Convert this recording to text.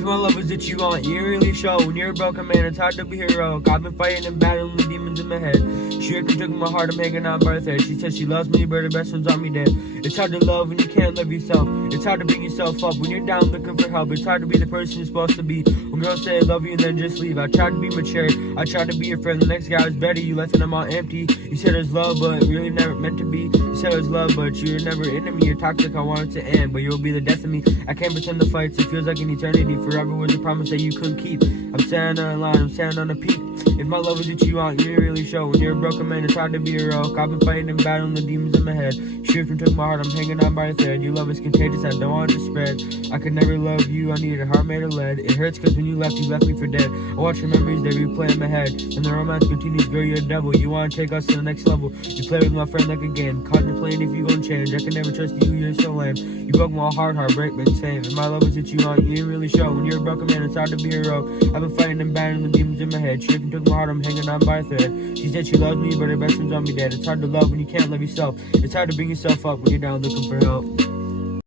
If my love is that you want, you really show. When you're a broken man, it's hard to be heroic. I've been fighting and battling the demons in my head. She ripped and took my heart, I'm hanging on by a thread. She says she loves me, but her best friend's on me dead. It's hard to love when you can't love yourself. It's hard to bring yourself up when you're down looking for help. It's hard to be the person you're supposed to be. When girls say I love you and then just leave. I tried to be mature, I tried to be your friend. The next guy was better, you left and I'm all empty. You said it was love, but really never meant to be. You said it was love, but you were never into me. You're toxic, I want it to end, but you'll be the death of me. I can't pretend the fights, it feels like an eternity. Forever was a promise that you couldn't keep. I'm standing on a line, I'm standing on a peak. If my love is what you want, you really show. When you're a broken man, it's hard to be heroic. I've been fighting and battling the demons in my head. She ripped and took my heart, I'm hanging on by a thread. Your love is contagious, I don't want it to spread. I could never love you, I need a heart made of lead. It hurts cause when you left me for dead. I watch your memories, they replay in my head. And the romance continues, girl, you're a devil. You wanna take us to the next level. You play with my friend like a game, contemplating if you gon' change. I can never trust you, you're so lame. You broke my heart, heartbreak, but same. If my love is what you want, you really show. When you're a broken man, it's hard to be a hero. I've been fighting and battling the demons in my head. She ripped and took my heart, I'm hanging on by a thread. She said she loves me, but her best friend's on me dead. It's hard to love when you can't love yourself. It's hard to bring yourself up when you're down looking for help.